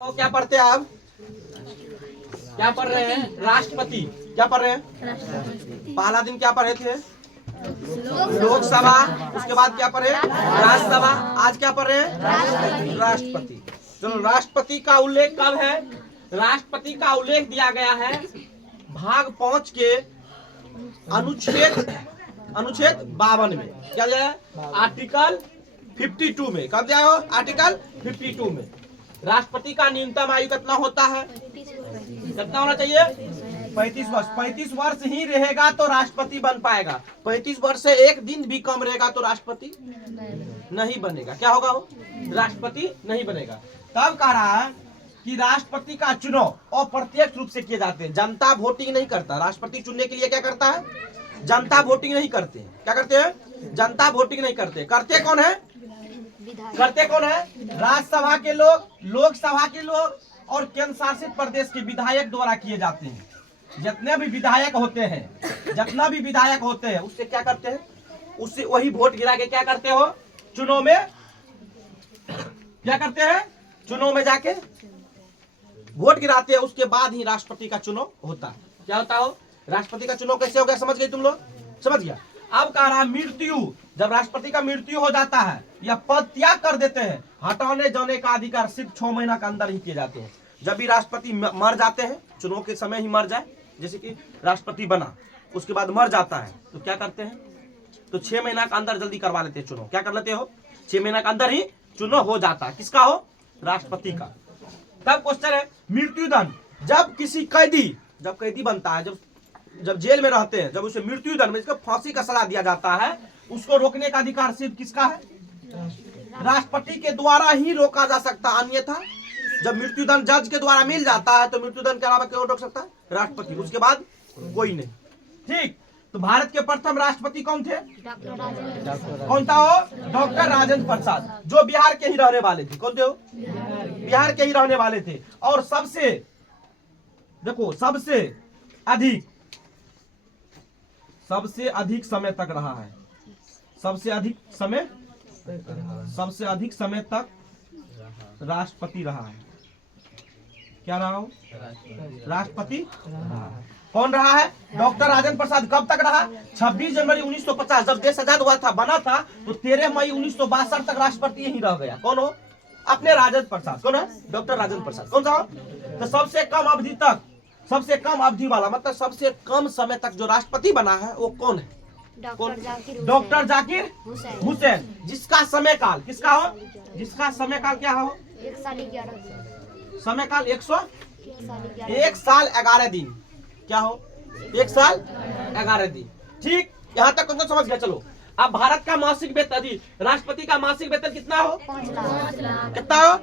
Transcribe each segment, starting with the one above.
तो क्या पढ़ते हैं आप? क्या पढ़ रहे हैं? राष्ट्रपति। क्या पढ़ रहे हैं? पहला दिन क्या पढ़े थे? लोकसभा। उसके बाद क्या पढ़े? राज्यसभा। आज क्या पढ़ रहे हैं? राष्ट्रपति। चलो, राष्ट्रपति का उल्लेख कब है? राष्ट्रपति का उल्लेख दिया गया है भाग 5 के अनुच्छेद 52 में। क्या दिया है? आर्टिकल 52 में। कब दिया हो? आर्टिकल 52 में। राष्ट्रपति का न्यूनतम आयु कितना होता है? कितना होना चाहिए? 35 वर्ष। 35 वर्ष ही रहेगा तो राष्ट्रपति बन पाएगा। 35 वर्ष से एक दिन भी कम रहेगा तो राष्ट्रपति नहीं बनेगा। क्या होगा? वो राष्ट्रपति नहीं बनेगा। तब कह रहा है कि राष्ट्रपति का चुनाव अप्रत्यक्ष रूप से किए जाते हैं। जनता वोटिंग नहीं करता। राष्ट्रपति चुनने के लिए क्या करता है? जनता वोटिंग नहीं करते। क्या करते हैं? जनता वोटिंग नहीं करते। करते कौन है? करते कौन है? राज्यसभा के लोग, लोकसभा के लोग और केंद्र शासित प्रदेश के विधायक द्वारा किए जाते हैं। जितने भी विधायक होते हैं, जितना भी विधायक होते हैं, उससे क्या करते हैं? उससे वही वोट गिरा के क्या करते हो? चुनाव में क्या करते हैं? चुनाव में जाके वोट गिराते हैं। उसके बाद ही राष्ट्रपति का चुनाव होता है। क्या होता हो? राष्ट्रपति का चुनाव कैसे हो गया? समझ गए तुम लोग? समझ गया। अब कह रहा मृत्यु। जब राष्ट्रपति का मृत्यु हो जाता है या पद त्याग कर देते हैं, हटाने जाने का अधिकार सिर्फ 6 महीना के अंदर ही किए जाते हैं। जब भी राष्ट्रपति मर जाते हैं, चुनाव के समय ही मर जाए, जैसे कि राष्ट्रपति बना उसके बाद मर जाता है, तो क्या करते हैं? तो 6 महीना के अंदर जल्दी करवा लेते हैं चुनाव। क्या कर लेते हो? 6 महीना के अंदर ही चुनाव हो जाता है। किसका हो? राष्ट्रपति का। तब क्वेश्चन है मृत्युदंड। जब किसी कैदी, जब कैदी बनता है, जब जेल में रहते हैं, जब उसे मृत्युदंड में फांसी का सलाह दिया जाता है, उसको रोकने का अधिकार सिर्फ किसका है? राष्ट्रपति के द्वारा ही रोका जा सकता। अन्यथा जब मृत्युदंड जज के द्वारा मिल जाता है तो मृत्युदंड के अलावा कौन रोक सकता है? राष्ट्रपति। उसके बाद कोई नहीं। ठीक। तो भारत के प्रथम राष्ट्रपति कौन थे? कौन था हो? डॉक्टर राजेंद्र प्रसाद, जो बिहार के ही रहने वाले थे। कौन थे हो? बिहार के ही रहने वाले थे। और सबसे देखो, सबसे अधिक समय तक रहा है। सबसे अधिक समय तक राष्ट्रपति रहा है। क्या रहा हो? राष्ट्रपति कौन रहा है? डॉक्टर राजेंद्र प्रसाद। कब तक रहा? 26 जनवरी 1950। जब देश आजाद हुआ था, बना था, तो 13 मई 1962 तक राष्ट्रपति यही रह गया। कौन हो? अपने राजेंद्र प्रसाद। कौन है? डॉक्टर राजेंद्र प्रसाद। कौन सा हो? तो सबसे कम अवधि तक, सबसे कम अवधि वाला, मतलब सबसे कम समय तक जो राष्ट्रपति बना है वो कौन है? डॉक्टर जाकिर हुसैन। जिसका समय काल किसका हो? जिसका समय काल क्या हो? 1 साल 11 दिन। समय काल 1 साल 11 दिन। क्या हो? 1 साल 11 दिन। ठीक। यहाँ तक कौन समझ गया? चलो, अब भारत का मासिक वेतन, राष्ट्रपति का मासिक वेतन कितना हो? 5 लाख। कितना हो?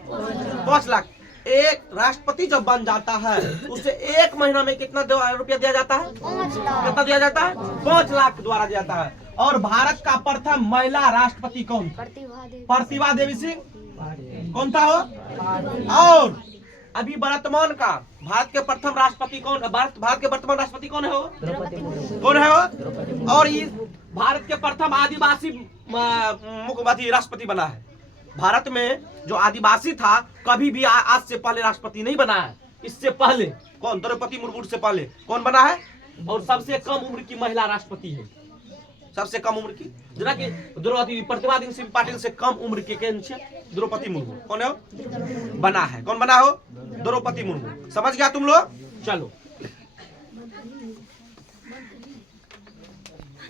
5 लाख। एक राष्ट्रपति जब बन जाता है उसे 1 महीना में कितना रुपया दिया जाता है? 5 लाख। कितना दिया जाता है? 5 लाख द्वारा दिया जाता है। और भारत का प्रथम महिला राष्ट्रपति कौन? प्रतिभा देवी सिंह। कौन था हो? और अभी वर्तमान का भारत के प्रथम राष्ट्रपति कौन? भारत के वर्तमान राष्ट्रपति कौन है हो? कौन है हो? और ये भारत के प्रथम आदिवासी मुख्यमंत्री राष्ट्रपति बना है। भारत में जो आदिवासी था कभी भी आज से पहले राष्ट्रपति नहीं बना है। इससे पहले कौन? द्रौपदी मुर्मू से पहले कौन बना है? और सबसे कम उम्र की महिला राष्ट्रपति है। सबसे कम उम्र की, जना कि प्रतिभा सिंह पाटिल से कम उम्र के द्रौपदी मुर्मू। कौन है? बना है। कौन बना हो? द्रौपदी मुर्मू। समझ गया तुम लोग? चलो,